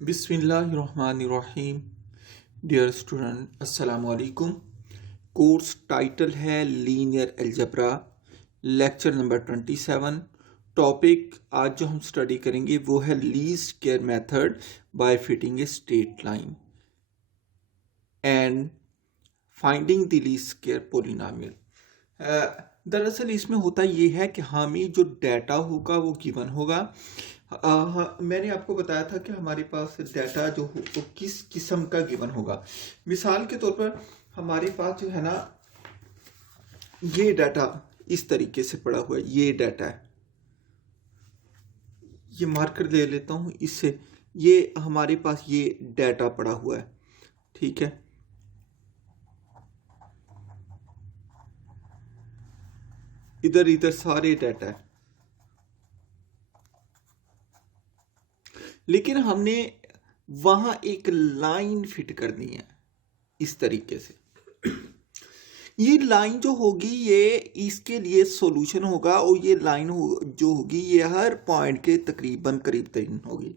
बिस्मिल्लाहिर्रहमानिर्रहीम। Dear student, अस्सलाम वालेकुम। कोर्स टाइटल है linear algebra, lecture number 27। Topic आज जो हम स्टडी करेंगे वो है least square method by fitting a straight line and finding the least square polynomial. दरअसल इसमें होता ये है कि हमें जो डाटा होगा वो गिवन होगा। मैंने आपको बताया था कि हमारे पास डाटा जो हो वो किस किस्म का गिवन होगा। मिसाल के तौर पर हमारे पास जो है ना, ये डाटा इस तरीके से पड़ा हुआ है। ये डाटा है, ये मार्कर ले लेता हूँ इससे। ये हमारे पास ये डाटा पड़ा हुआ है, ठीक है। इधर इधर सारे डाटा है, लेकिन हमने वहां एक लाइन फिट करनी है इस तरीके से। ये लाइन जो होगी ये इसके लिए सॉल्यूशन होगा, और ये लाइन जो होगी ये हर पॉइंट के तकरीबन करीब तरीन होगी,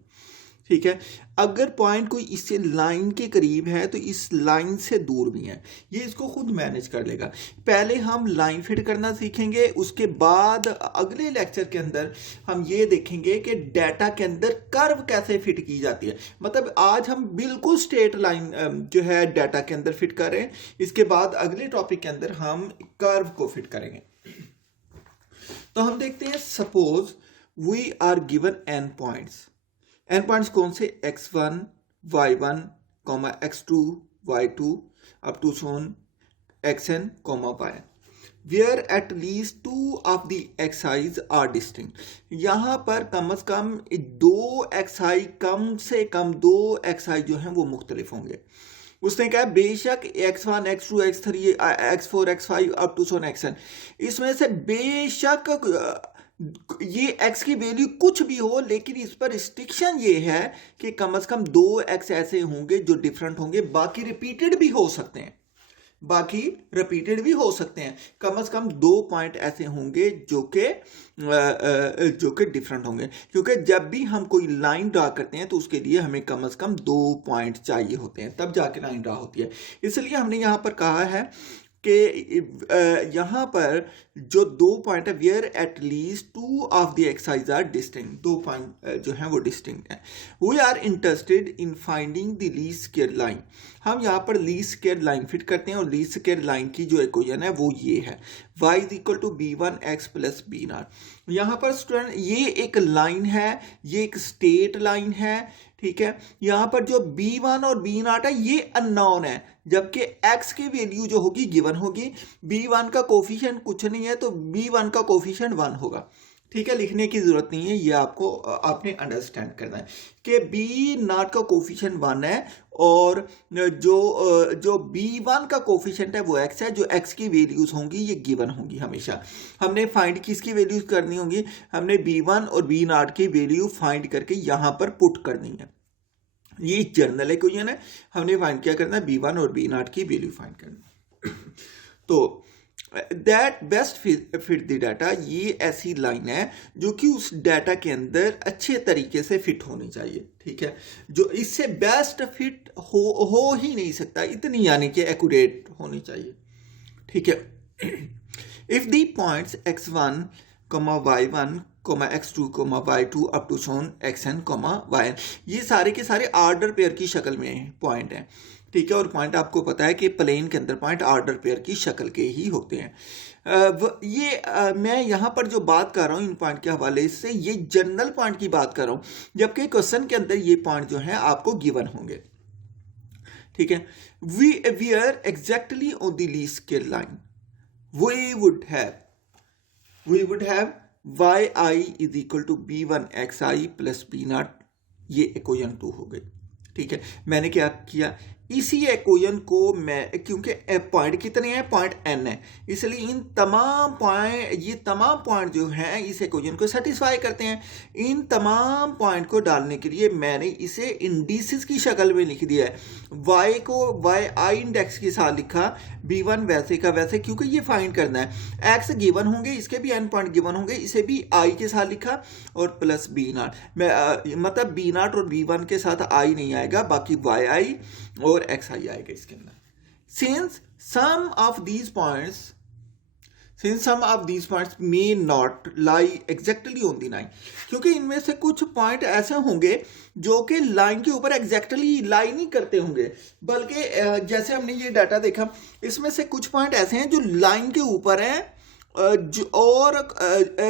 ठीक है। अगर पॉइंट कोई इससे लाइन के करीब है तो इस लाइन से दूर भी है, ये इसको खुद मैनेज कर लेगा। पहले हम लाइन फिट करना सीखेंगे, उसके बाद अगले लेक्चर के अंदर हम ये देखेंगे कि डाटा के अंदर कर्व कैसे फिट की जाती है। मतलब आज हम बिल्कुल स्ट्रेट लाइन जो है डाटा के अंदर फिट कर रहे हैं, इसके बाद अगले टॉपिक के अंदर हम कर्व को फिट करेंगे। तो हम देखते हैं, suppose we are given n points. N points कौन से? x1 y1 x2 y2 up to so on xn y, where at least two of the x's are distinct. यहां पर कम से कम दो एक्साइज, कम से कम दो एक्साइज जो हैं वो मुख्तलिफ होंगे। उसने कहा बेशक x1 x2 x3 x4 x5 up to so on xn, इसमें से बेशक ये x की वैल्यू कुछ भी हो, लेकिन इस पर रिस्ट्रिक्शन ये है कि कम से कम दो x ऐसे होंगे जो डिफरेंट होंगे। बाकी रिपीटेड भी हो सकते हैं, कम से कम दो पॉइंट ऐसे होंगे जो कि डिफरेंट होंगे। क्योंकि जब भी हम कोई लाइन ड्रा करते हैं तो उसके लिए हमें कम से कम दो पॉइंट चाहिए होते हैं, तब जाके लाइन ड्रा होती है। इसलिए हमने यहां पर कहा है कि यहां पर जो दो पॉइंट है, where at least two of the x's are distinct, दो पॉइंट जो है वो डिस्टिंक्ट है। We are interested in finding the least square line. हम यहाँ पर लीस्ट स्क्वायर लाइन फिट करते हैं, और लीस्ट स्क्वायर लाइन की जो इक्वेशन है वो ये है, y is equal to b1x plus b0। यहाँ पर स्टूडेंट ये एक लाइन है, ये एक स्ट्रेट लाइन है, ठीक है। यहाँ पर जो b1 और b0 है ये अननोन है, जबकि x की वैल्यू जो होगी गिवन होगी। b1 का कोफिशिएंट कुछ नहीं है तो b1 का कोफिशिएंट 1 होगा, ठीक है। लिखने की जरूरत नहीं है, ये आपने अंडरस्टैंड करना है कि b0 का कोफिशिएंट 1 है, और जो b1 का कोफिशिएंट है वो x है। जो x की वैल्यूज होंगी ये गिवन होंगी हमेशा। हमने फाइंड किसकी वैल्यूज करनी होंगी? हमने b1 और b0 की वैल्यू फाइंड करके यहां पर पुट करनी है। ये जनरल इक्वेशन है, हमने फाइंड क्या करना है? b1 और b0 की वैल्यू फाइंड करनी है। तो that best fit the data, ये ऐसी लाइन है जो कि उस डाटा के अंदर अच्छे तरीके से फिट होनी चाहिए, ठीक है। जो इससे बेस्ट फिट हो ही नहीं सकता, इतनी यानी कि एक्यूरेट होनी चाहिए, ठीक है। If the points x1 y1 x2 y2 up to so on xn yn, ये सारे के सारे ऑर्डर पेयर की शक्ल में पॉइंट हैं, ठीक है। और पॉइंट आपको पता है कि प्लेन के अंदर पॉइंट ऑर्डर पेयर की शक्ल के ही होते हैं। मैं यहाँ पर जो बात कर रहा हूँ इन पॉइंट के हवाले से, ये जनरल पॉइंट की बात कर रहा हूँ, जबकि क्वेश्चन के अंदर ये पॉइंट जो है आपको गिवन होंगे, ठीक है। We are exactly on the least square line, we would have yi is equal to b1xi plus b0, ये इक्वेशन 2 हो गई, ठीक है। मैंने क्या किया इसी इक्वेशन को मैं, क्योंकि पॉइंट कितने हैं, पॉइंट n है, इसलिए इन तमाम पॉइंट, ये तमाम पॉइंट जो हैं इस इक्वेशन को सेटिस्फाई करते हैं। इन तमाम पॉइंट को डालने के लिए मैंने इसे इंडिसेस की शक्ल में लिख दिया है। y को y इंडेक्स के साथ लिखा, b1 वैसे का वैसे, क्योंकि ये फाइंड करना है। x गिवन होंगे, इसके भी n पॉइंट गिवन होंगे, इसे भी i के साथ लिखा, और प्लस b0। मैं मतलब b0 और b1 के साथ i नहीं आएगा, बाकी yi और xi आएगा इसके अंदर। since some of these points may not lie exactly on the line, क्योंकि इनमें से कुछ पॉइंट ऐसे होंगे जो कि लाइन के ऊपर एग्जैक्टली लाई नहीं करते होंगे, बल्कि जैसे हमने ये डाटा देखा, इसमें से कुछ पॉइंट ऐसे हैं जो लाइन के ऊपर हैं, और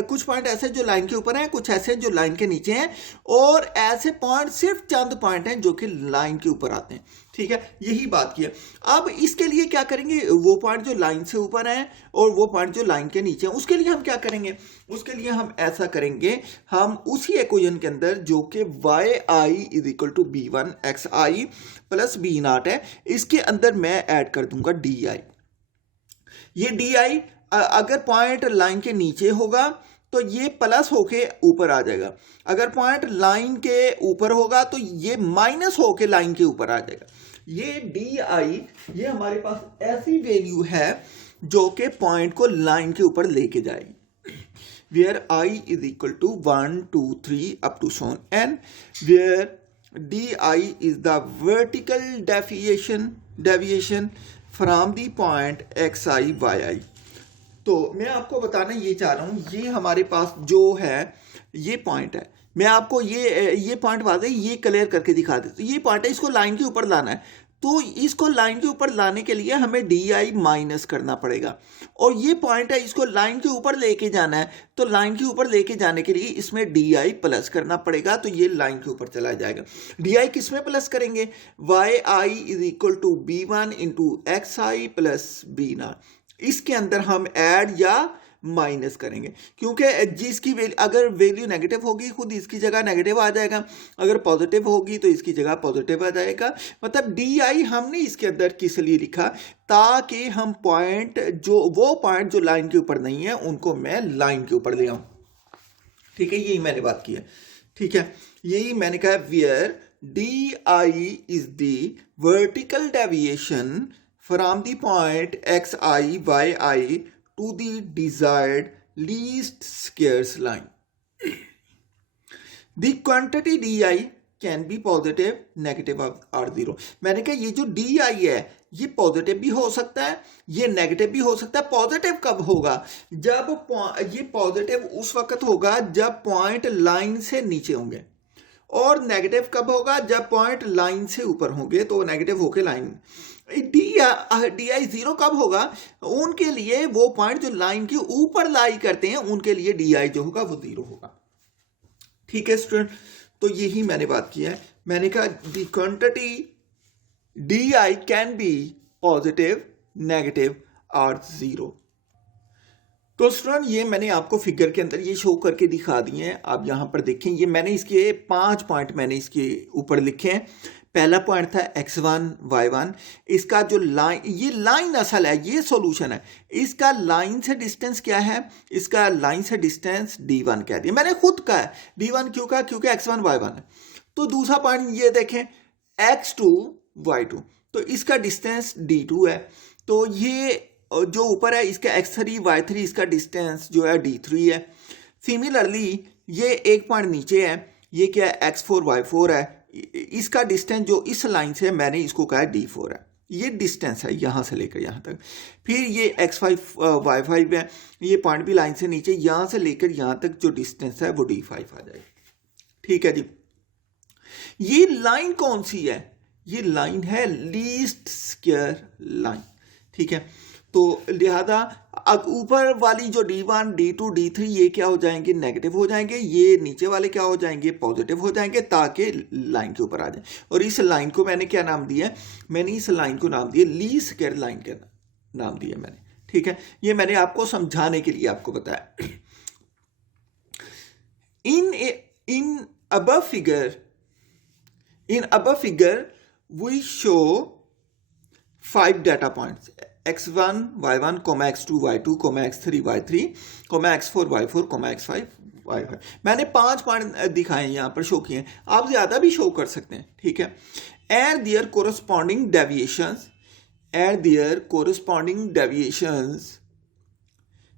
कुछ पॉइंट ऐसे जो लाइन के ऊपर हैं, कुछ ऐसे जो लाइन के नीचे हैं, और ऐसे पॉइंट सिर्फ चंद पॉइंट हैं जो कि लाइन के ऊपर आते हैं। ठीक है, यही बात की है। अब इसके लिए क्या करेंगे, वो पॉइंट जो लाइन से ऊपर हैं और वो पॉइंट जो लाइन के नीचे हैं, उसके लिए हम क्या करेंगे, उसके लिए हम ऐसा करेंगे, हम उसी इक्वेशन के अंदर जो कि yi is equal to b1 xi plus b0 है, इसके अंदर मैं ऐड कर दूंगा di। ये di अगर पॉइंट लाइन के नीचे होगा तो ये प्लस होके ऊपर आ जाएगा, अगर पॉइंट लाइन के ऊपर होगा तो ये माइनस होके लाइन के ऊपर आ जाएगा। ये di, ये हमारे पास ऐसी वैल्यू है जो कि पॉइंट को लाइन के ऊपर लेके जाएगी, where i is equal to 1 2 3 up to so n, where di is the vertical deviation from the point xi yi। तो मैं आपको बताना ये चाह रहा हूँ, ये हमारे पास जो है ये पॉइंट है, मैं आपको ये पॉइंट वादे ये क्लियर करके दिखा देता हूँ। ये पॉइंट है, इसको लाइन के ऊपर लाना है, तो इसको लाइन के ऊपर लाने के लिए हमें di माइनस करना पड़ेगा, और ये पॉइंट है, इसको लाइन के ऊपर लेके जाना है, तो लाइन के ऊपर लेके जाने के लिए इसमें di प्लस करना पड़ेगा, तो ये लाइन के ऊपर चला जाएगा। di किस में प्लस करेंगे, yi is equal to b1 into xi plus b0, इसके अंदर हम ऐड या माइनस करेंगे, क्योंकि जिसकी अगर वैल्यू नेगेटिव होगी खुद इसकी जगह नेगेटिव आ जाएगा, अगर पॉजिटिव होगी तो इसकी जगह पॉजिटिव आ जाएगा। मतलब di हमने इसके अंदर किस लिए लिखा, ताकि हम पॉइंट वो पॉइंट जो लाइन के ऊपर नहीं है उनको मैं लाइन के ऊपर ले आऊं। ठीक है, यही मैंने बात की है। ठीक है, यही मैंने कहा, where di is the vertical deviation from the point xi yi to the desired least squares line. The quantity di can be positive, negative or zero। मैंने कहा ये जो di है ये पॉजिटिव भी हो सकता है, ये नेगेटिव भी हो सकता है। पॉजिटिव कब होगा, जब ये पॉजिटिव उस वक्त होगा जब पॉइंट लाइन से नीचे होंगे, और नेगेटिव कब होगा, जब पॉइंट लाइन से ऊपर होंगे, तो नेगेटिव होके लाइन। di जीरो कब होगा, उनके लिए वो पॉइंट जो लाइन के ऊपर लाई करते हैं उनके लिए di जो होगा वो जीरो होगा। ठीक है स्टूडेंट, तो यही मैंने बात की है। मैंने कहा the quantity di can be positive, negative और जीरो। तो स्टूडेंट ये मैंने आपको फिगर के अंदर ये शो करके दिखा दिए हैं, आप यहां पर देखें, ये मैंने इसके 5 पॉइंट मैंने इसके ऊपर लिखे हैं। पहला पॉइंट था x1 y1, इसका जो लाइन, ये लाइन असल है, ये सॉल्यूशन है, इसका लाइन से डिस्टेंस क्या है, इसका लाइन से डिस्टेंस d1 कह दिया, मैंने खुद कहा है d1 क्यों कहा, क्योंकि x1 y1 है। तो दूसरा पॉइंट ये देखें x2 y2, तो इसका डिस्टेंस d2 है, तो ये जो ऊपर है इसका x3 y3 इसका डिस्टेंस जो है d3 है। सिमिलरली ये एक पॉइंट नीचे है, ये क्या है x4 y4 है, इसका डिस्टेंस जो इस लाइन से मैंने इसको कहा d4 है, ये डिस्टेंस है यहां से लेकर यहां तक। फिर ये x5 y5 है, ये पॉइंट भी लाइन से नीचे, यहां से लेकर यहां तक जो डिस्टेंस है वो d5 आ जाएगी। ठीक है जी, ये लाइन कौन सी है, ये लाइन है लीस्ट स्क्वायर लाइन। ठीक है, तो लिहाजा अब ऊपर वाली जो d1 d2 d3 ये क्या हो जाएंगे, नेगेटिव हो जाएंगे, ये नीचे वाले क्या हो जाएंगे, पॉजिटिव हो जाएंगे, ताकि लाइन के ऊपर आ जाए। और इस लाइन को मैंने क्या नाम दिया, मैंने इस लाइन को नाम दिया लीस्ट स्क्वायर लाइन का नाम दिया मैंने। ठीक है, ये मैंने आपको समझाने के लिए आपको बताया। इन above figure we show 5 data points x1 y1 x2 y2 x3 y3 x4 y4 x5 y5। मैंने 5 पॉइंट दिखाए यहाँ पर शो किए हैं, आप ज़्यादा भी शो कर सकते हैं, ठीक है। And their corresponding deviations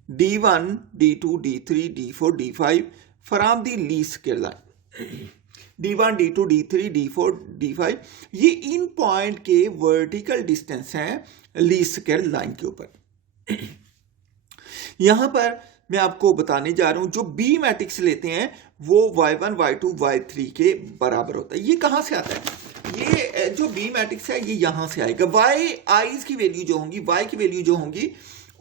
d1 d2 d3 d4 d5 from the least square line. d1 d2 d3 d4 d5 ये इन पॉइंट के वर्टिकल डिस्टेंस हैं लीस्ट स्क्वायर लाइन के ऊपर। यहां पर मैं आपको बताने जा रहा हूं, जो बी मैट्रिक्स लेते हैं वो y1 y2 y3 के बराबर होता है। ये कहां से आता है? ये जो बी मैट्रिक्स है ये यहां से आएगा। y की वैल्यू जो होंगी, y की वैल्यू जो होंगी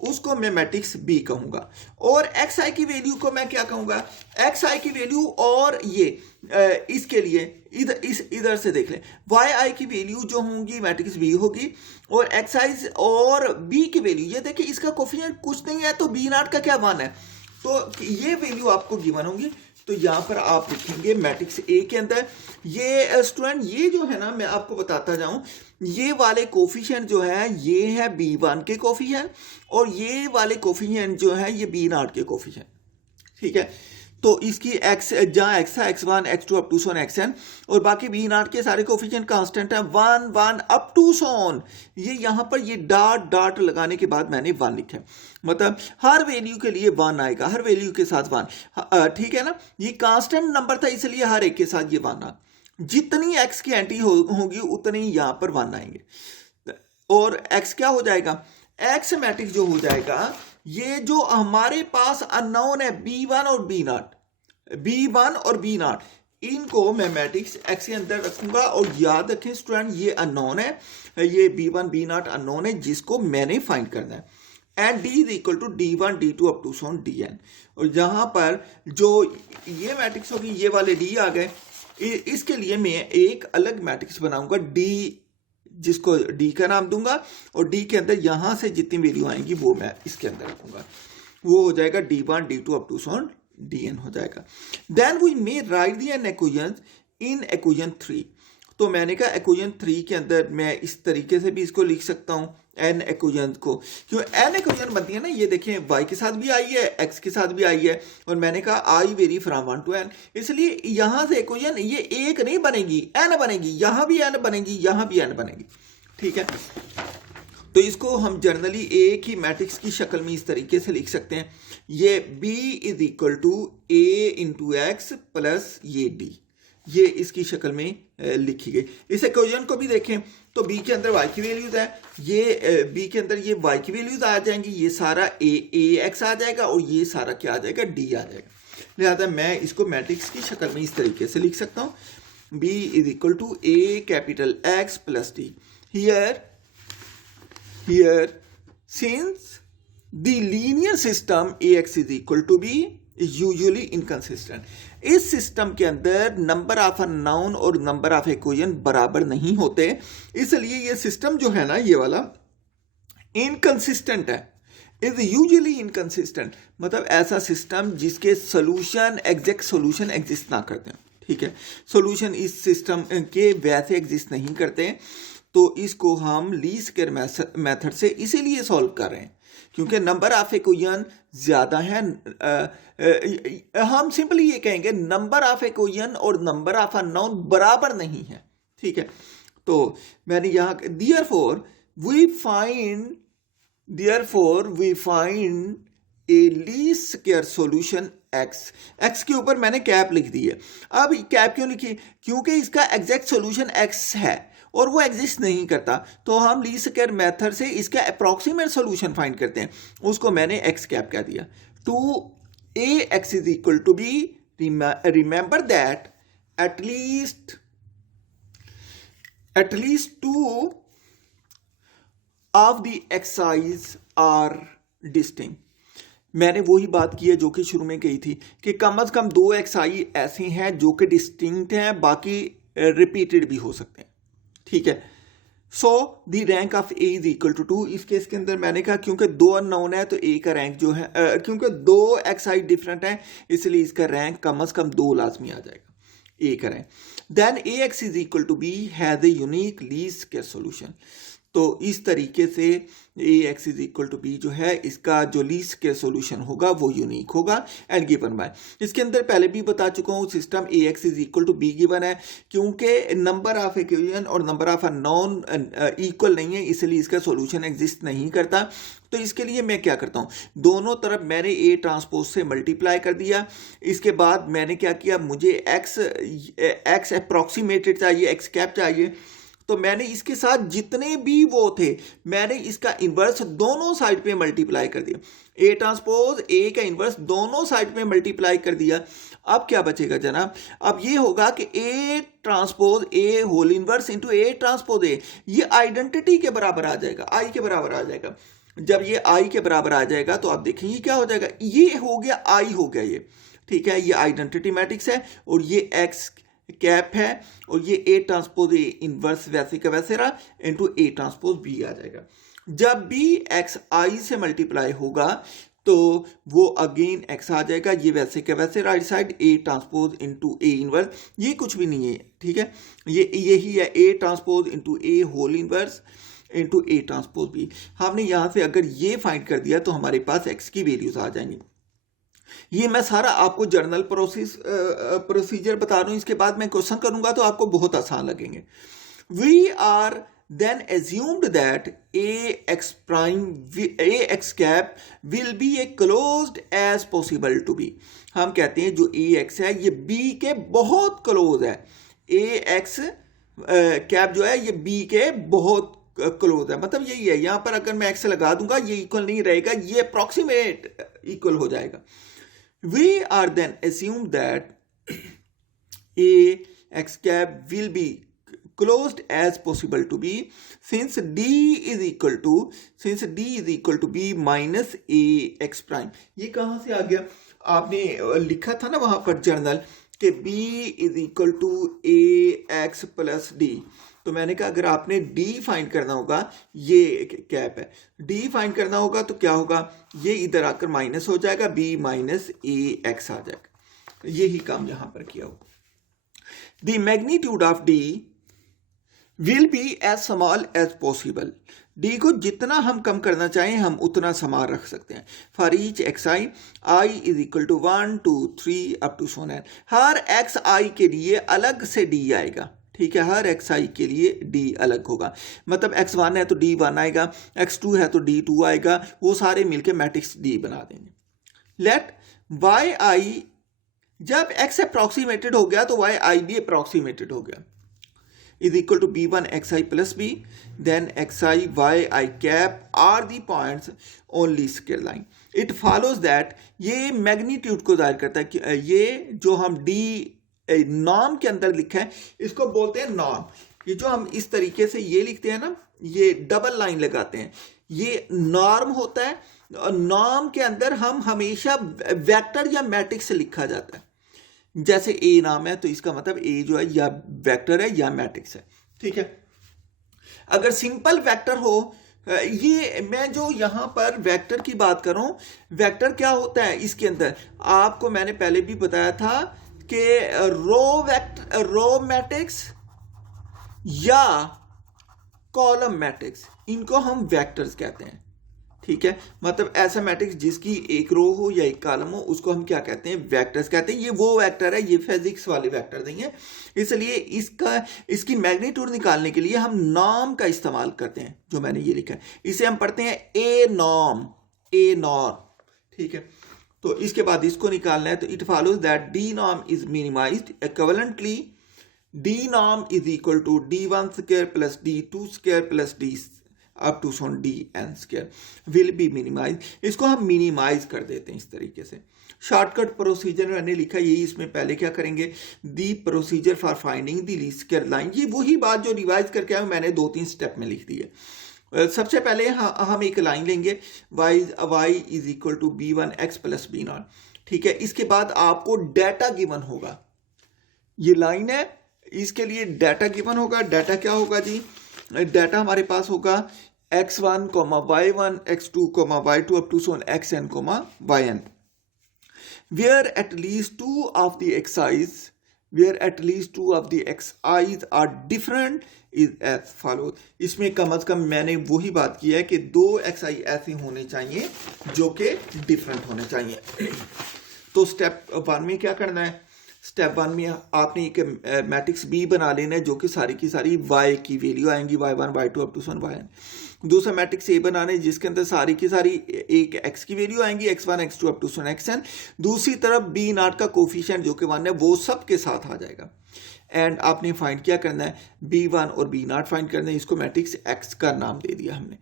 उसको मैं मैट्रिक्स बी कहूंगा, और एक्स आई की वैल्यू को मैं क्या कहूंगा? एक्स आई की वैल्यू, और ये इसके लिए इधर से देख लें, वाई आई की वैल्यू जो होंगी मैट्रिक्स बी होगी, और एक्स आई और बी की वैल्यू, ये देखिए इसका कोफिशिएंट कुछ नहीं है तो बी नॉट का क्या वन है, तो ये वैल्यू आपको गिवन होगी। तो यहां पर आप लिखेंगे मैट्रिक्स ए के अंदर ये स्टूडेंट, ये जो है ना मैं आपको बताता जाऊं, ये वाले कोफिशिएंट जो है ये है B1 के कोफिशिएंट, और ये वाले कोफिशिएंट जो है ये B नॉट के कोफिशिएंट, ठीक है। तो इसकी x जहाँ x है x1 x2 up to so on xn, और बाकी B नॉट के सारे कोफिशिएंट कांस्टेंट है 1 1 अप टू सोन। ये यहाँ पर ये डॉट डॉट लगाने के बाद मैंने 1 लिखा है, मतलब हर वैल्यू के लिए 1 आएगा, हर वैल्यू के साथ 1, ठीक है ना। ये कांस्टेंट नंबर था इसलिए हर एक के साथ ये 1 आ, जितनी x की एंट्री होगी उतनी ही यहां पर 1 आएंगे, और x क्या हो जाएगा? x मैट्रिक्स जो हो जाएगा, ये जो हमारे पास अननोन है B1 और B नॉट, B1 और B नॉट, इनको मैं मैट्रिक्स x के अंदर रखूंगा। और याद रखें स्टूडेंट, ये अननोन है, ये B1 B नॉट अननोन है जिसको मैंने फाइंड करना है। And d is equal to d1 d2 up to so on dn, और जहां पर जो ये मैट्रिक्स होगी, ये वाले d आ गए, इसके लिए मैं एक अलग मैट्रिक्स बनाऊंगा d, जिसको d का नाम दूंगा, और d के अंदर यहां से जितनी वैल्यू आएंगी वो मैं इसके अंदर रखूंगा, वो हो जाएगा d1 d2 up to so on dn हो जाएगा। Then we may write the n equation in equation 3। तो मैंने कहा इक्वेशन 3 के अंदर मैं इस तरीके से भी इसको लिख सकता हूं एन इक्वेशन को, क्यों एन इक्वेशन बनती है ना, ये देखें y के साथ भी आई है x के साथ भी आई है, और मैंने कहा I vary from 1 to n, इसलिए यहां से इक्वेशन ये एक नहीं बनेगी, n बनेगी, यहां भी n बनेगी, यहां भी n बनेगी, ठीक है। तो इसको हम जनरली एक ही मैट्रिक्स की शक्ल में इस तरीके से लिख सकते हैं, ये b is equal to a into x plus ये d, ये इसकी शक्ल में लिखी गई। इस इक्वेशन को भी देखें तो b के अंदर y की वैल्यूज है, ये b के अंदर ये y की वैल्यूज आ जाएंगी, ये सारा ax आ जाएगा, और ये सारा क्या आ जाएगा? d आ जाएगा। लिहाजा मैं इसको मैट्रिक्स की शक्ल में इस तरीके से लिख सकता हूं, b is equal to a capital X plus d। Here since the linear system ax is equal to b usually inconsistent, इस सिस्टम के अंदर नंबर ऑफ अननोन और नंबर ऑफ इक्वेशन बराबर नहीं होते, इसलिए ये सिस्टम जो है ना ये वाला इनकंसिस्टेंट है, इज यूजुअली इनकंसिस्टेंट, मतलब ऐसा सिस्टम जिसके सोल्यूशन एग्जैक्ट सोल्यूशन एग्जिस्ट ना करते हैं, ठीक है। सोल्यूशन इस सिस्टम के वैसे एग्जिस्ट नहीं करते, तो इसको हम लीस्ट स्क्वायर मेथड से इसीलिए सॉल्व कर रहे हैं क्योंकि नंबर ऑफ इक्वेशन ज्यादा है। हम सिंपली ये कहेंगे नंबर ऑफ इक्वेशन और नंबर ऑफ अननोन बराबर नहीं है, ठीक है। तो मैंने यहाँ therefore we find a least square solution x के ऊपर मैंने कैप लिख दी है। अब कैप क्यों लिखी? क्योंकि इसका एग्जैक्ट सॉल्यूशन x है और वो एग्जिस्ट नहीं करता, तो हम लीस्ट स्क्वायर मेथड से इसका अप्रॉक्सीमेट सॉल्यूशन फाइंड करते हैं, उसको मैंने x कैप कह दिया। To ax is equal to b, remember that at least 2 of the xi's are distinct. मैंने वही बात की है जो कि शुरू में कही थी कि कम से कम 2 xi ऐसे हैं जो कि डिस्टिंक्ट हैं, बाकी रिपीटेड भी हो सकते हैं, ठीक है। So the rank of A is equal to 2। इस केस के अंदर मैंने कहा क्योंकि 2 अननोन है तो ए का रैंक जो है क्योंकि 2 xi डिफरेंट है इसलिए इसका रैंक कम से कम 2 लाजमी आ जाएगा, ए का rank. Then ax is equal to b has a unique least square solution. तो इस तरीके से A x is equal to B जो है इसका जो लीस्ट स्क्वायर सॉल्यूशन होगा वो यूनिक होगा एंड गिवन बाय। इसके अंदर पहले भी बता चुका हूँ system A x is equal to B given है, क्योंकि नंबर ऑफ इक्वेशन और नंबर ऑफ नॉन इक्वल नहीं है इसलिए इसका सॉल्यूशन एग्जिस्ट नहीं करता। तो इसके लिए मैं क्या करता हूँ, दोनों तरफ मैंने ए ट्रांसपोज से मल्टीप्लाई कर दिया। इसके बाद मैंने क्या किया, मुझे एक्स अप्रॉक्सीमेटेड चाहिए, एक्स कैप चाहिए, तो मैंने इसके साथ जितने भी वो थे मैंने इसका इन्वर्स दोनों साइड पे मल्टीप्लाई कर दिया। ए ट्रांसपोज ए का इन्वर्स दोनों साइड पे मल्टीप्लाई कर दिया। अब क्या बचेगा जनाब, अब ये होगा कि A transpose A whole inverse into A transpose A, ये आइडेंटिटी के बराबर आ जाएगा, आई के बराबर आ जाएगा। जब ये आई के बराबर आ जाएगा तो आप देखेंगे क्या हो जाएगा, ये हो गया आई हो गया ये, ठीक है, ये आइडेंटिटी मैट्रिक्स है और ये एक्स कैप है और ये ए ट्रांसपोज ए इनवर्स वैसे का वैसे रहा इनटू ए ट्रांसपोज बी आ जाएगा। जब भी एक्स आई से मल्टीप्लाई होगा तो वो अगेन एक्स आ जाएगा, ये वैसे का वैसे right side A transpose into A inverse, ये कुछ भी नहीं है, ठीक है, ये यही है A transpose into A whole inverse into A transpose B. हमने यहां से अगर ये फाइंड कर दिया तो हमारे पास एक्स की वैल्यूज आ जाएंगी। ये मैं सारा आपको जर्नल प्रोसीजर बता रहा हूं, इसके बाद मैं क्वेश्चन करूंगा तो आपको बहुत आसान लगेंगे। We are then assumed that ax cap will be a closed as possible to be। हम कहते हैं जो ax है ये b के बहुत क्लोज है, ax कैप जो है ये b के बहुत क्लोज है, मतलब यही है। यहां पर अगर मैं x लगा दूंगा ये इक्वल नहीं रहेगा, ये अप्रॉक्सीमेट इक्वल हो जाएगा। We are then assumed that ax cap will be closed as possible to be since d is equal to b minus ax prime। ये कहां से आ गया, आपने लिखा था ना वहां पर जर्नल कि b is equal to ax plus d, तो मैंने कहा अगर आपने d फाइंड करना होगा, ये कैप है, d फाइंड करना होगा तो क्या होगा, ये इधर आकर माइनस हो जाएगा, b माइनस ए एक्स आ जाएगा। यही काम यहां पर किया होगा। The magnitude of d will be as small as possible. d को जितना हम कम करना चाहें हम उतना स्मॉल रख सकते हैं। For each X I I is equal to 1 2 3 up to so 9। हर एक्स आई के लिए अलग से d आएगा, ठीक है, हर एक्स आई के लिए d अलग होगा, मतलब x1 है तो d1 आएगा, x2 है तो d2 आएगा, वो सारे मिलके मैट्रिक्स d बना देंगे। लेट वाई आई, जब x अप्रॉक्सीमेटेड हो गया तो वाई आई भी अप्रॉक्सीमेटेड हो गया, is equal to b1 xi plus b, then xi yi cap are the points on least square line। it follows that ये मैग्नीट्यूड को जाहिर करता है कि ये जो हम d नॉर्म के अंदर लिखा है इसको बोलते हैं नॉर्म। ये जो हम इस तरीके से ये लिखते हैं ना, ये डबल लाइन लगाते हैं, ये नॉर्म होता है। और नॉर्म के अंदर हम हमेशा वेक्टर या मैट्रिक्स लिखा जाता है, जैसे ए नाम है तो इसका मतलब ए जो है या वेक्टर है या मैट्रिक्स है, ठीक है। अगर सिंपल वेक्टर हो, ये मैं जो यहां पर वेक्टर की बात कर रहा हूं, वेक्टर क्या होता है इसके अंदर आपको मैंने पहले भी बताया था कि रो मैट्रिक्स या कॉलम मैट्रिक्स, इनको हम वेक्टर्स कहते हैं, ठीक है। मतलब ऐसा मैट्रिक्स जिसकी एक रो हो या एक कॉलम हो उसको हम क्या कहते हैं, वेक्टर्स कहते हैं। ये वो वेक्टर है, ये फिजिक्स वाले वेक्टर नहीं है, इसलिए इसकी मैग्नीट्यूड निकालने के लिए हम नॉर्म का इस्तेमाल करते हैं। जो मैंने ये लिखा है इसे हम पढ़ते हैं ए नॉर्म, ठीक है। तो इसके बाद इसको निकालना है, तो it follows that d norm is minimized equivalently d norm is equal to d1 square plus d2 square plus d up to so on dn square will be minimize. इसको हम मिनिमाइज कर देते हैं इस तरीके से। शॉर्टकट प्रोसीजर मैंने लिखा, यही इसमें पहले क्या करेंगे, दी procedure for finding the least square line. ये वही बात जो रिवाइज करके आया मैंने 2-3 स्टेप में लिख दी है। सबसे पहले हम एक लाइन लेंगे, y is equal to b1 x plus b0, ठीक है। इसके बाद आपको डाटा गिवन होगा, ये लाइन है, इसके लिए डाटा गिवन होगा। डाटा क्या होगा जी, डाटा हमारे पास होगा x1, y1, x2, y2 up to so on xn, yn, where at least 2 of the xi's where at least two of the xi's are different is as follows. इसमें कम से कम मैंने वही बात की है कि 2 xi ऐसे होने चाहिए जो कि डिफरेंट होने चाहिए। तो स्टेप 1 में क्या करना है, स्टेप 1 में आपने एक मैट्रिक्स बी बना लेना है जो कि सारी की सारी y की वैल्यू आएंगी, y1 y2 up to yn। दूसरा मैट्रिक्स ए बनाना है जिसके अंदर सारी की सारी एक x की वैल्यू आएंगी, x1 x2 up to xn। दूसरी तरफ b0 का कोफिशिएंट जो कि 1 है वो सब के साथ आ जाएगा। एंड आपने फाइंड क्या करना है, b1 और b0 फाइंड करना है। इसको मैट्रिक्स x का नाम दे दिया हमने,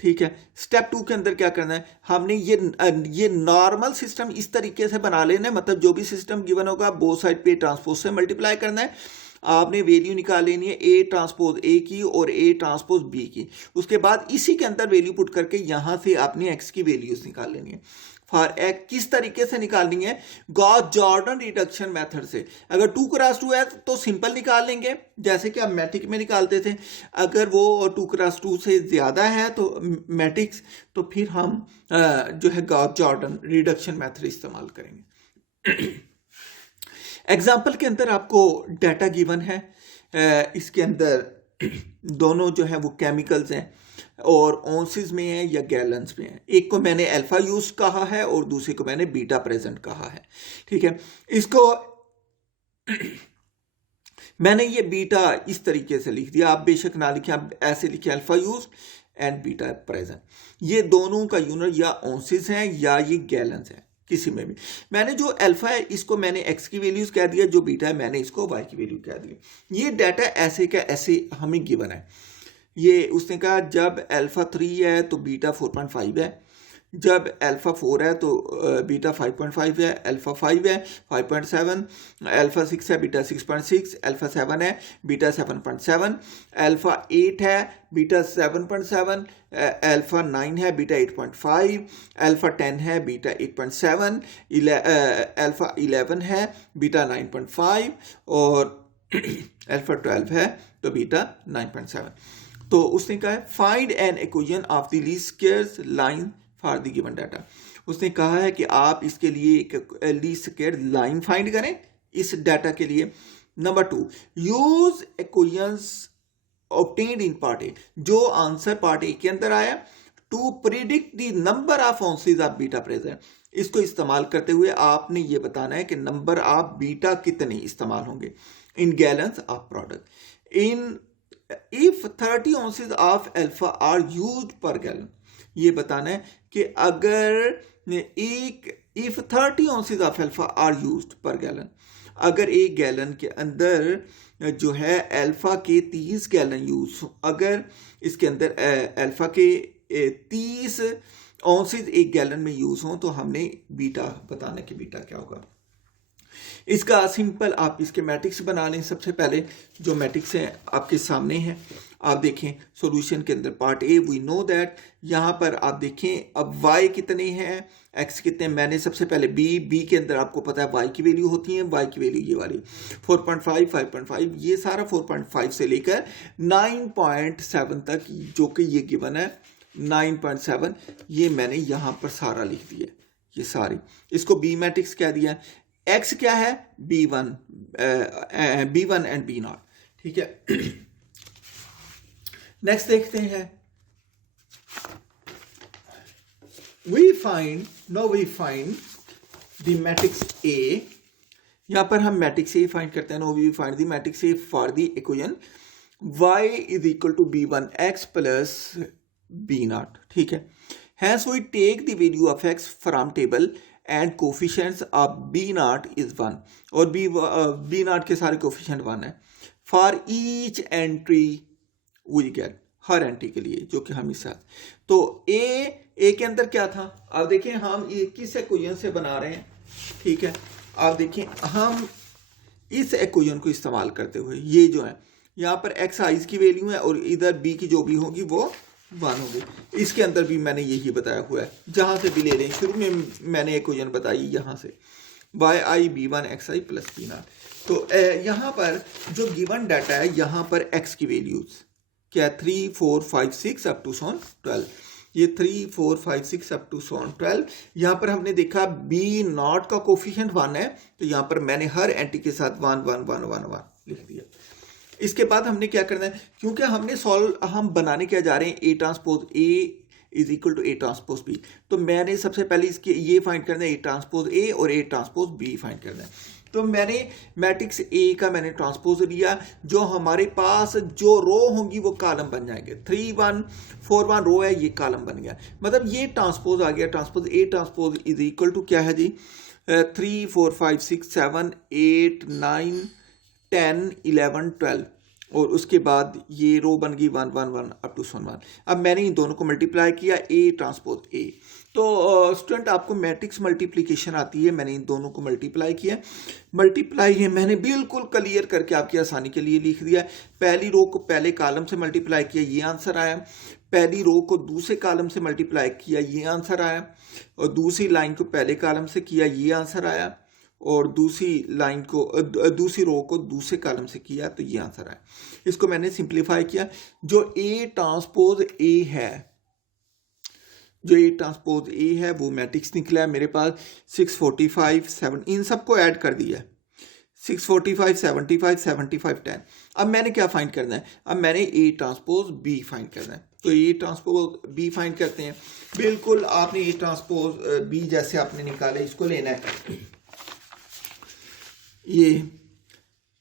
ठीक है। स्टेप 2 के अंदर क्या करना है, हमने ये नॉर्मल सिस्टम इस तरीके से बना लेना है, मतलब जो भी सिस्टम गिवन होगा बोथ साइड पे ट्रांसपोज से मल्टीप्लाई करना है। आपने वैल्यू निकाल लेनी है ए ट्रांसपोज ए की और ए ट्रांसपोज बी की। उसके बाद इसी के अंदर वैल्यू पुट करके यहां से आपने एक्स की वैल्यूज निकाल लेनी है। फॉर एक्स किस तरीके से निकालनी है, गॉस जॉर्डन रिडक्शन मेथड से। अगर 2 क्रॉस 2 है तो सिंपल निकाल लेंगे जैसे कि हम मैट्रिक्स में निकालते थे। अगर वो 2 क्रॉस 2 से ज्यादा है तो मैट्रिक्स, तो फिर हम जो है गॉस जॉर्डन रिडक्शन मेथड इस्तेमाल करेंगे। एग्जाम्पल के अंदर आपको डाटा गिवन है, इसके अंदर दोनों जो है वो केमिकल्स हैं और ऑन्सिस में है या गैलन्स में है। एक को मैंने अल्फा यूज कहा है और दूसरे को मैंने बीटा प्रेजेंट कहा है, ठीक है। इसको मैंने ये बीटा इस तरीके से लिख दिया, आप बेशक ना लिखें, आप ऐसे लिखे alpha use and beta present. ये दोनों का यूनिट या ऑन्सिस है या ये गैलन्स है, किसी में भी। मैंने जो अल्फा है इसको मैंने एक्स की वैल्यूज कह दिया, जो बीटा है मैंने इसको वाई की वैल्यू कह दी। ये डाटा ऐसे का ऐसे हमें गिवन है। ये उसने कहा जब अल्फा 3 है तो बीटा 4.5 है, जब अल्फा 4 है तो बीटा 5.5 है, अल्फा 5 है 5.7, अल्फा 6 है बीटा 6.6, अल्फा 7 है बीटा 7.7, अल्फा 8 है बीटा 7.7, अल्फा 9 है बीटा 8.5, अल्फा 10 है बीटा 8.7, अल्फा 11 है बीटा 9.5 और अल्फा 12 है तो बीटा 9.7। तो उसने कहा है find an equation of the least squares line for the given data. उसने कहा है कि आप इसके लिए एक लीस्ट स्क्वेयर लाइन फाइंड करें इस डाटा के लिए। Number 2, use equations obtained in part A, जो आंसर पार्ट ए के अंदर आया, to predict the number of ounces of beta present. इसको इस्तेमाल करते हुए आपने ये बताना है कि नंबर ऑफ बीटा कितने इस्तेमाल होंगे in gallons of product. In if 30 ounces of alpha are used per gallon, ये बताना है कि अगर if 30 ounces of alpha are used per gallon, अगर एक गैलन के अंदर जो है अल्फा के 30 गैलन यूज, अगर इसके अंदर अल्फा के 30 ounces एक गैलन में यूज हो तो हमने बीटा बताना कि बीटा क्या होगा। इसका सिंपल आप इसके मैट्रिक्स बना लें। सबसे पहले जो मैट्रिक्स है आपके सामने है, आप देखें सॉल्यूशन के अंदर part A, we know that. यहाँ पर आप देखें अब y कितने हैं, x कितने। मैंने सबसे पहले b के अंदर आपको पता है y की वैल्यू होती है, y की वैल्यू ये वाली 4.5 5.5, ये सारा 4.5 से लेकर 9.7 तक जो कि ये गिवन है 9.7, ये मैंने यहाँ पर सारा लिख दिया, ये सारी। इसको b मैट्रिक्स कह दिया। x क्या है, b1 एंड b0, ठीक है। नेक्स्ट देखते हैं, we find the matrix A। यहां पर हम मैट्रिक्स A फाइंड करते हैं। Now we find the matrix A for the equation y is equal to b1x plus b0, ठीक है। Hence we take the value of x from table and coefficients of b0 is 1, और b0 के सारे coefficient 1 है। For each entry we get, हर entry के लिए जो कि हम इस साथ। तो ए के अंदर क्या था, आप देखें हम ये किस इक्वेशन से बना रहे हैं, ठीक है। आप देखें हम इस इक्वेशन को इस्तेमाल करते हुए, ये जो है यहाँ पर एक्स आइज की वैल्यू है और इधर बी की जो भी होगी वो 1 होगी। इसके अंदर भी मैंने यही बताया हुआ है, जहां से भी ले लें। शुरू में मैंने इक्वेशन बताई यहाँ से y b1 xi plus b0। तो यहाँ पर जो गिवन डाटा है, यहाँ पर x की वैल्यूज क्या 3 4 5 6 अप टू 12, ये 3 4 5 6 अप टू 12। यहाँ पर हमने देखा B0 का कोफिशिएंट 1 है, तो यहाँ पर मैंने हर एंटी के साथ 1 1 1 1 1 लिख दिया। इसके बाद हमने क्या करना है, क्योंकि हम बनाने क्या जा रहे हैं, A transpose A is equal to A transpose B, तो मैंने सबसे पहले इसके ये फाइंड करना है A ट्रांसपोज A और A ट्रांसपोज B फाइंड करना है। तो मैंने मैट्रिक्स A का मैंने ट्रांसपोज लिया, जो हमारे पास जो रो होंगी वो कॉलम बन जाएंगे। 3 1 4 1 रो है, ये कॉलम बन गया, मतलब ये ट्रांसपोज आ गया। Transpose A transpose is equal to क्या है जी, 3 4 5 6 7 8 9 10 11 12, और उसके बाद ये रो बन गई 1 1 1 अप टू 1। अब मैंने इन दोनों को मल्टीप्लाई किया, A ट्रांसपोज A। तो स्टूडेंट आपको मैट्रिक्स मल्टीप्लिकेशन आती है, मैंने इन दोनों को मल्टीप्लाई किया। मल्टीप्लाई है मैंने बिल्कुल क्लियर करके आपकी आसानी के लिए लिख दिया। पहली रो को पहले कॉलम से मल्टीप्लाई किया, ये आंसर आया। पहली रो को दूसरे कॉलम से मल्टीप्लाई किया, ये आंसर आया। और दूसरी लाइन को पहले कॉलम से किया, ये आंसर आया। और दूसरी लाइन को दूसरी रो को दूसरे कॉलम से किया, तो ये आंसर आया। इसको मैंने सिंप्लीफाई किया। जो A ट्रांसपोज A है, जो A ट्रांसपोज A है वो मैट्रिक्स निकला है मेरे पास 645 7, इन सबको ऐड कर दिया 645 75 75 10। अब मैंने क्या फाइंड करना है, अब मैंने A ट्रांसपोज B फाइंड करना है। तो A ट्रांसपोज B फाइंड करते हैं। बिल्कुल आपने A ट्रांसपोज B जैसे आपने निकाले, इसको लेना है। ये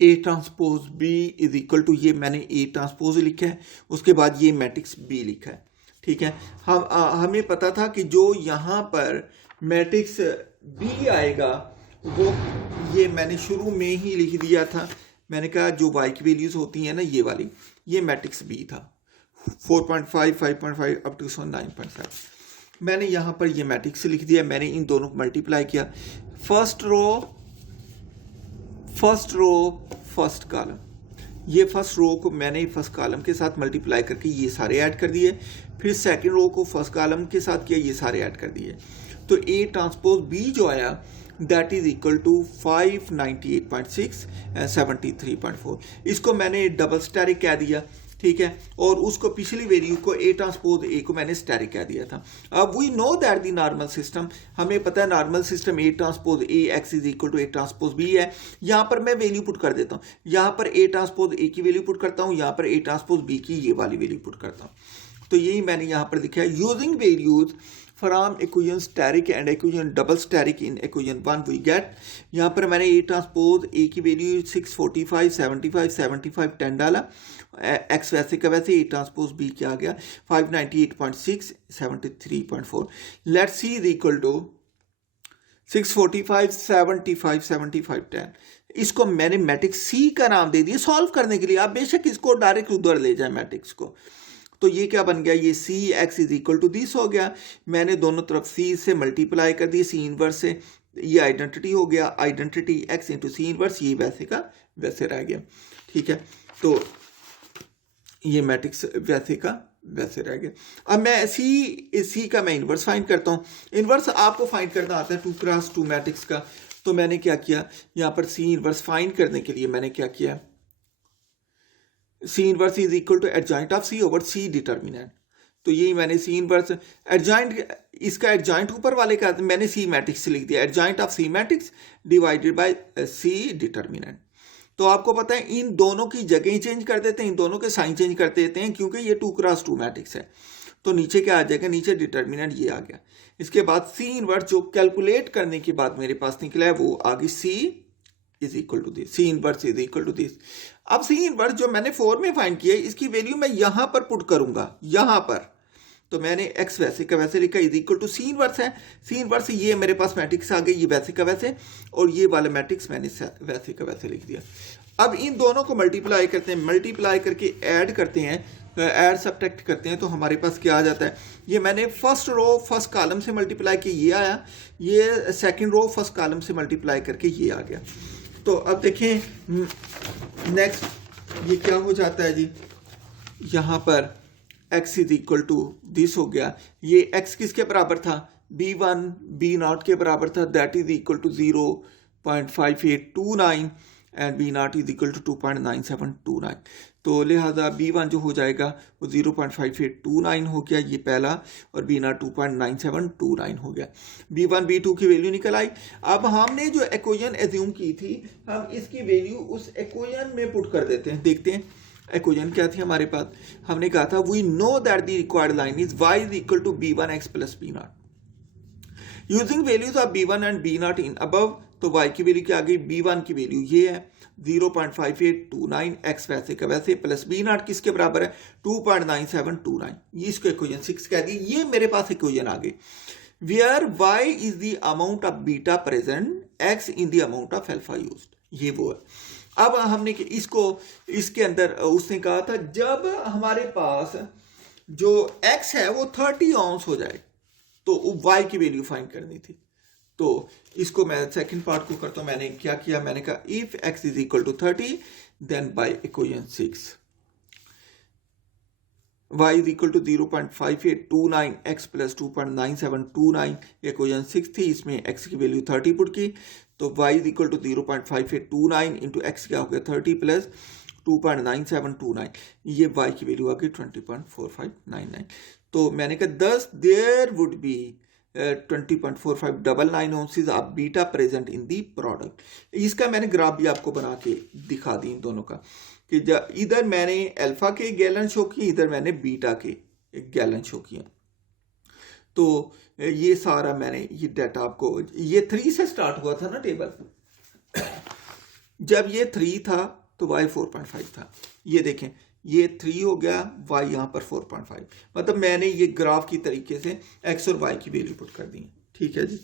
A transpose B is equal to, ये मैंने A ट्रांसपोज लिखा है, उसके बाद ये मैट्रिक्स B लिखा है। ठीक है, हमें पता था कि जो यहाँ पर मैट्रिक्स B आएगा वो ये मैंने शुरू में ही लिख दिया था। मैंने कहा जो Y की वैल्यूज होती हैं ना, ये वाली, ये मैट्रिक्स B था 4.5 5.5 अप टू 9.5। मैंने यहाँ पर ये मैट्रिक्स लिख दिया। मैंने इन दोनों को मल्टीप्लाई किया, फर्स्ट रो फर्स्ट कॉलम, ये फर्स्ट रो को मैंने फर्स्ट कॉलम के साथ मल्टीप्लाई करके ये सारे ऐड कर दिए। फिर सेकंड रो को फर्स्ट कॉलम के साथ किया, ये सारे ऐड कर दिए। तो A ट्रांसपोज B जो आया that is equal to 598.6 and 73.4। इसको मैंने डबल स्टेरिक कह दिया, ठीक है, और उसको पिछली वैल्यू को A ट्रांसपोज A को मैंने स्टेरिक कह दिया था। अब we know that the normal system, हमें पता है normal system A transpose A x is equal to A transpose B है। यहाँ पर मैं वैल्यू पुट कर देता हूँ, यहाँ पर A ट्रांसपोज A की वैल्यू पुट करता हूँ, यहाँ पर A ट्रांसपोज B की ये वाली वैल्यू पुट करता हूँ। तो यही मैंने यहाँ पर लिखा है, using values from equation asterisk and equation double asterisk in equation 1 we get. यहाँ पर मैंने A ट्रांसपोज A की वैल्यू 645 75 75 10 डाला, एक्स वैसे का वैसे। A ट्रांसपोज B क्या आ गया 598.6 73.4। Let's C is equal to 645 75 75 10। इसको मैंने मैट्रिक्स C का नाम दे दिया सॉल्व करने के लिए। आप बेशक इसको डायरेक्ट उधर ले जाए मैट्रिक्स को। तो ये क्या बन गया, ये C x is equal to this हो गया। मैंने दोनों तरफ C से मल्टीप्लाई कर दिया C इनवर्स से, ये आइडेंटिटी हो गया, identity x into C inverse, ये वैसे का वैसे रह गया। ठीक है, तो ये मैट्रिक्स वैसे का वैसे रह गया। अब मैं C का मैं इनवर्स फाइंड करता हूँ। इनवर्स आपको फाइंड करना आता है 2x2 मैट्रिक्स का। तो मैंने क्या किया, यहाँ पर C इनवर्स फाइंड करने के लिए मैंने क्या किया, C inverse is equal to adjoint of C over C determinant. तो यही मैंने C इनवर्स एडजॉइंट, इसका एडजॉइंट ऊपर वाले का मैंने C मैट्रिक्स लिख दिया, adjoint of C matrix divided by C determinant. तो आपको पता है इन दोनों की जगह चेंज कर देते हैं, इन दोनों के साइन चेंज कर देते हैं, क्योंकि ये 2x2 मैट्रिक्स है। तो नीचे क्या आ जाएगा, नीचे डिटर्मिनेंट ये आ गया। इसके बाद C इनवर्स जो कैलकुलेट करने के बाद मेरे पास निकला है वो आ गई C is equal to this, C inverse is equal to this. अब C इनवर्स जो मैंने 4 में फाइंड किया, इसकी वैल्यू मैं यहां पर पुट करूंगा, यहां पर। तो मैंने x वैसे का वैसे लिखा is equal to C inverse है। C इनवर्स ये मेरे पास मैट्रिक्स आ गई, ये वैसे का वैसे, और ये वाला मैट्रिक्स मैंने वैसे का वैसे लिख दिया। अब इन दोनों को मल्टीप्लाई करते हैं, मल्टीप्लाई करके ऐड करते हैं, ऐड सब्ट्रैक्ट करते हैं, तो हमारे पास क्या आ जाता है, ये मैंने फर्स्ट रो फर्स्ट कॉलम से मल्टीप्लाई किया, ये आया, ये सेकंड रो फर्स्ट कॉलम से मल्टीप्लाई करके ये आ गया। तो अब देखें नेक्स्ट ये क्या हो जाता है जी, यहाँ पर x is equal to this हो गया। ये x किसके बराबर था, B1 B0 के बराबर था, that is equal to 0.5829 and B naught is equal to 2.9729। तो लिहाजा B1 जो हो जाएगा वो 0.5829 हो गया, ये पहला, और बी नॉट 2.9729 हो गया। B1 B2 की वैल्यू निकल आई। अब हमने जो इक्वेशन एज्यूम की थी, हम इसकी वैल्यू उस इक्वेशन में पुट कर देते हैं। देखते हैं इक्वेशन क्या थी हमारे पास। हमने कहा था we know that the required line is y is equal to B1x plus B naught using values of B1 and B naught in above. तो y की वैल्यू क्या आ गई, B1 की वैल्यू ये है 0.5829, x वैसे का वैसे, प्लस B नॉट किसके बराबर है 2.9729। ये इसको इक्वेशन 6 कह दी। ये मेरे पास इक्वेशन आ गई where y is the amount of beta present, x in the amount of alpha used. ये वो है। अब हमने इसको इसके अंदर उसने कहा था जब हमारे पास जो x है वो 30 ऑन्स हो जाए तो y की वैल्यू फाइंड करनी थी। तो इसको मैं सेकंड पार्ट को करता हूं। मैंने क्या किया, मैंने कहा if x is equal to 30 then by equation 6 y is equal to 0.5829 x plus 2.9729 equation 6 थी, इसमें x की वैल्यू 30 पुट की, तो y is equal to 0.5829 into x क्या हो गया 30 प्लस 2.9729, ये y की वैल्यू आ गई 20.4599। तो मैंने कहा thus there would be 20.4599 ounces of beta present in the product. इसका मैंने ग्राफ भी आपको बना के दिखा दी इन दोनों का, कि इधर मैंने अल्फा के गैलन शो किए, इधर मैंने बीटा के गैलन शो किया। तो ये सारा मैंने ये डाटा आपको, ये 3 से स्टार्ट हुआ था ना टेबल, जब ये 3 था तो y 4.5 था। ये देखें ये 3 हो गया, y यहाँ पर 4.5, मतलब मैंने ये ग्राफ की तरीके से x और y की वैल्यू पुट कर दी। ठीक है जी।